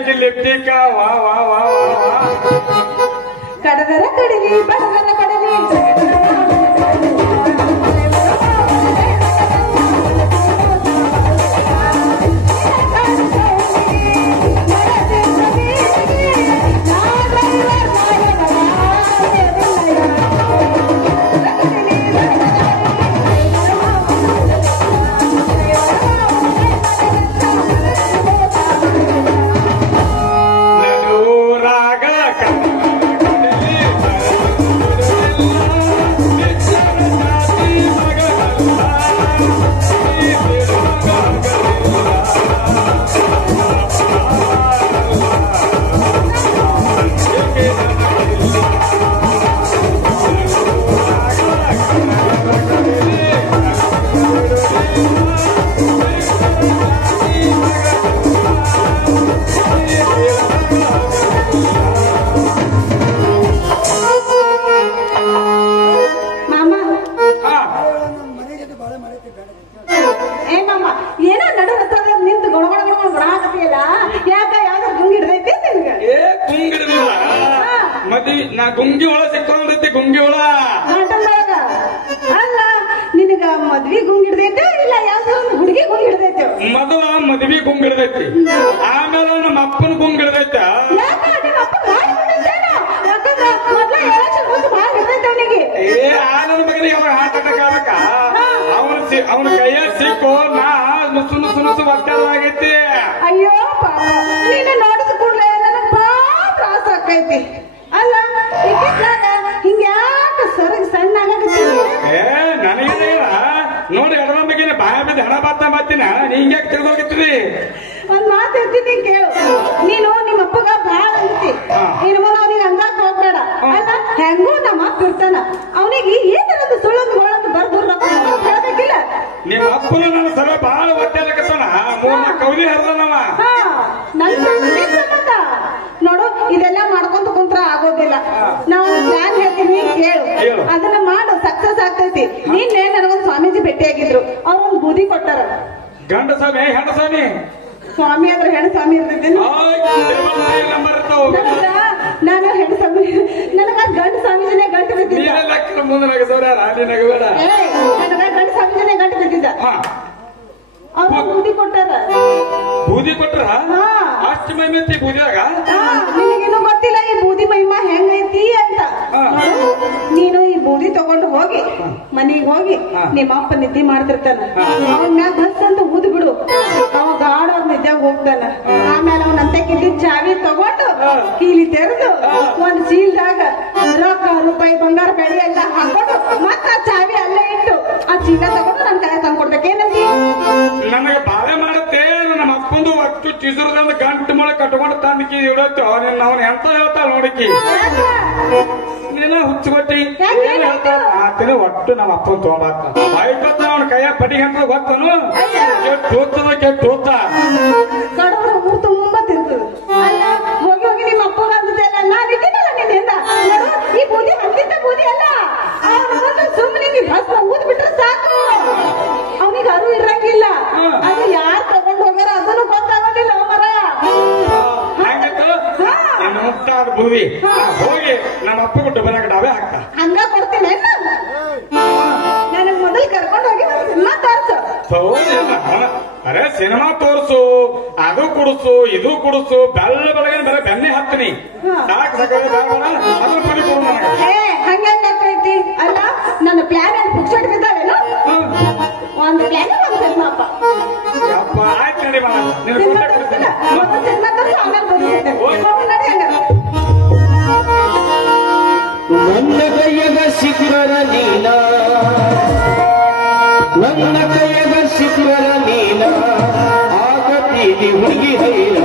ಈಕೆ ಲಿಪ್ಟಿಕ ವಾ ವಾ ವಾ ವಾ ವಾ ಕಡದರ ಕಡಲಿ ಬಡದರ ಕಡಲಿ ಗುಂಗಿ ಒಳ ಸಿಕ್ಕೊಂಡೈತಿ ಗುಂಗಿ ಒಳ ಅಲ್ಲ ನಿನಗ ಮದ್ವಿ ಗುಂಗಿಡ್ದೈತೆ ಇಲ್ಲ ಯಾವ್ದೋ ಒಂದು ಹುಡುಗಿ ಗುಂಗಿಡ್ದೈತೆ ಮೊದಲ ಮದ್ವಿ ಗುಂಗಿಡ್ದೈತಿ ಆಮೇಲೆ ನಮ್ಮ ಅಪ್ಪನ ಗುಂಗಿಡ್ದೈತ ಏ ಆನಂದ ಮಗನಿಗೆ ಅವಾಗ ಹಾರ್ಟ್ ಅಟ್ಯಾಕ್ ಆಗಕ್ಕ ಅವನ ಕೈಯ ಸಿಕ್ಕು ನಾ ಸುನು ಸುನಸು ಒಕ್ಕಲಾಗೈತಿ ಅಯ್ಯೋ ಪಾಪ ನೀನು ನೋಡಿದ ಕೂಡಲೇ ನನಗ್ ಬಾಳ ತ್ರಾಸ ಆಕೈತಿ ಅಲ್ಲ ಹಿಂಗ್ಯಾಕ ಸರಗ್ ಸಣ್ಣ ಏ ನನಗೇನಿಲ್ಲ ನೋಡಿ ಎಡವ ಮಗಿನ ಬಾಯ ಬಿದ್ದು ಹಣ ಬರ್ತೀನ ನೀ ಹಿಂಗ್ಯಾಕ ತಿಳ್ದೋಗಿತ್ರಿ ಒಂದ್ ಮಾತು ಹೇಳ್ತೀನಿ ಕೇಳು ನೀನು ನಿಮ್ಮ ಅಪ್ಪಗ ಬಾಳ ಅಂತಿ ನೀನು ಅವನಿಗೆ ಅಂದಾಕ ಹೋಗ್ಬೇಡ ಅಲ್ಲ ಹೆಂಗೂ ನಮ್ಮ ಅಪ್ಪ ಇರ್ತಾನ ಅವನಿಗೆ ಏನದು ಸುಳ್ಳೊಂದು ಗೋಳಂದು ಬರ್ದು ಹೇಳ್ಬೇಕಿಲ್ಲ ನಿಮ್ಮ ಅಪ್ಪನ ನನ್ನ ಸಲ ಬಾಳ ಹೊಟ್ಟೆಲಕತ್ತಾನ 3 ಕೌದಿ ಹರಿದನವ ಸಂಬಂಧ ನೋಡು ಇದೆಲ್ಲ ಮಾಡ್ಕೊಂತ ಕುಂತ್ರ ಆಗೋದಿಲ್ಲ ನಾವು ಪ್ಲಾನ್ ಹೇಳ್ತೀನಿ ಕೇಳು ಅದನ್ನ ಮಾಡು ಸಕ್ಸಸ್ ಆಗ್ತೈತಿ ನಿನ್ನೆ ನನಗೊಂದು ಸ್ವಾಮೀಜಿ ಭೇಟಿಯಾಗಿದ್ರು ಅವ್ರೊಂದು ಬೂದಿ ಕೊಟ್ಟಾರ ಗಂಡ ಸ್ವಾಮಿ ಹೆಣ್ಣ ಸ್ವಾಮಿ ಸ್ವಾಮಿ ಅಂದ್ರೆ ಹೆಣ್ಣು ಸ್ವಾಮಿ ಇರ್ತಿದ್ದೀನಿ ನಾನು ಹೆಣ್ಣು ಸ್ವಾಮಿ ನನಗ ಗಂಡು ಸ್ವಾಮೀಜಿನೇ ಗಂಟು ಬಿದ್ದಿದ್ದ ನನಗ ಗಂಡು ಸ್ವಾಮೀಜಿನೇ ಗಂಟು ಬಿದ್ದಿದ್ದ ಅವ್ರ ಬೂದಿ ಕೊಟ್ಟಾರ ಬೂದಿ ಕೊಟ್ರ ಅಷ್ಟು ಮೈಮೆತ್ತಿ ಬೂದಿಯಾಗ ನಿನಗೇನು ಗೊತ್ತಿಲ್ಲ ಈ ಬೂದಿ ಮಹಿಮಾ ಹೆಂಗೈತಿ ಅಂತ ನೀನು ಈ ಬೂದಿ ತಗೊಂಡು ಹೋಗಿ ಮನೆಗೆ ಹೋಗಿ ನಿಮ್ಮ ಅಪ್ಪ ನಿದ್ದೆ ಮಾಡ್ತಿರ್ತಾನ ಅವನ್ ಮ್ಯಾಗ ಬಸ್ ಅಂತ ಊದ್ ಬಿಡು ಅವ ಗಾಢ ಅವ್ರ ನಿದ್ದಾಗ ಹೋಗ್ತಾನ ಆಮೇಲೆ ಅವನ ಅಂತಕ್ಕಿದ್ದ ಚಾವಿ ತಗೊಂಡು ಕೀಲಿ ತೆರೆದು ಒಂದ್ ಚೀಲ್ದಾಗ ರೊಕ್ಕ ರೂಪಾಯಿ ಬಂಗಾರ ಬೆಳೆ ಎಲ್ಲ ಹಾಕೊಂಡು ಮತ್ತ ಆ ಚಾವಿ ಅಲ್ಲೇ ಇಟ್ಟು ಆ ಚೀಲ ತಗೊಂಡು ನನ್ ಕೈ ತಂದ್ಕೊಡ್ಬೇಕೇನಂತಿ ನನಗೆ ಬಾಳೆ ಮಾಡುತ್ತೆ ನಮ್ಮ ಅಪ್ಪಂದು ಒಟ್ಟು ಚಿಸುರದಂದ ಗಂಟು ಮೊಳ ಕಟ್ಕೊಂಡು ತಂದಕಿ ಇಡತ್ತು ಅವನ ಎಂತ ಹೇಳ್ತಾಳ ನೋಡಿಕಿ ನೀನ ಹುಚ್ಚುಗೊಟ್ಟಿ ಏನ್ ಹೇಳ್ತಾಳ ಆತನೇ ಒಟ್ಟು ನಮ್ಮ ಅಪ್ಪನ ತಗೊಂಡಾಕ ಆಯ್ತು ಅವನ ಕೈಯ ಪಡಿ ಅಂತ ಗೊತ್ತನು ಕೆಟ್ಟೋತದ ಕೆಟ್ಟೋತ ಕಡವರು ಊರು ತುಂಬಾ ತಿಂತದ ಅಲ್ಲ ಹೋಗಿ ಹೋಗಿ ನಿಮ್ಮ ಅಪ್ಪಗ ಅಂದಲ್ಲ ನಾನು ಇದ್ದೀನಲ್ಲ ನಿನ್ನಿಂದ ಈ ಬೂದಿ ಹಂದಿದ್ದ ಬೂದಿ ಅಲ್ಲ ಸುಮ್ಮನೆ ನೀ ಭಸ್ಮ ಊದ್ ಬಿಟ್ರೆ ಸಾಕು ಅವನಿಗೆ ಅರಿವು ಇರಂಗಿಲ್ಲ ಅದು ಯಾರು ತಗೊಂಡು ಹೋಗಾರ ಅದನ್ನು ಗೊತ್ತಾಗೋದಿಲ್ಲ ಮರ ಮುಕ್ತಾದ ಬೂದಿ ಹೋಗಿ ನಮ್ಮ ಅಪ್ಪ ಬಿಟ್ಟು ಬರಕ ಡಾವೆ ಹಾಕ್ತ ಹಂಗ ಕೊಡ್ತೀನಿ ನನಗ್ ಮೊದಲು ಕರ್ಕೊಂಡು ಹೋಗಿ ಸಿನಿಮಾ ತೋರ್ಸು ಅರೆ ಸಿನಿಮಾ ತೋರ್ಸು ಅದು ಕುಡಿಸು ಇದು ಕುಡಿಸು ಬೆಲ್ಲ ಬೆಳಗಿನ ಬರ ಬೆನ್ನೆ ಹತ್ತೀನಿ ಸಾಕು ಸಾಕಾಗ ಅದ್ರ ಪರಿ ಕೊಡು ನನಗೆ ಹಂಗೈತಿ ಅಲ್ಲ ನನ್ನ ಪ್ಲಾನ್ ಏನು ಪುಕ್ಸಟ್ ಬಿದ್ದಾವೇನು ಒಂದು ಪ್ಲಾನ್ ಒಂದು ಸಿನಿಮಾ ಅಪ್ಪ ಯಪ್ಪ ಆಯ್ತು ನಡಿ ಬಾ ಸಿನಿಮಾ ತೋರ್ಸು ಆಮೇಲೆ ನಡಿ ನನ್ನ ಕೈಯಗ ಸಿಕ್ಕರ ನೀನ ನನ್ನ ಕೈಯಗ ಸಿಕ್ಕರ ನೀನ ಆಗತ್ತೀವಿ ಹುಡುಗಿ ಹೈಲ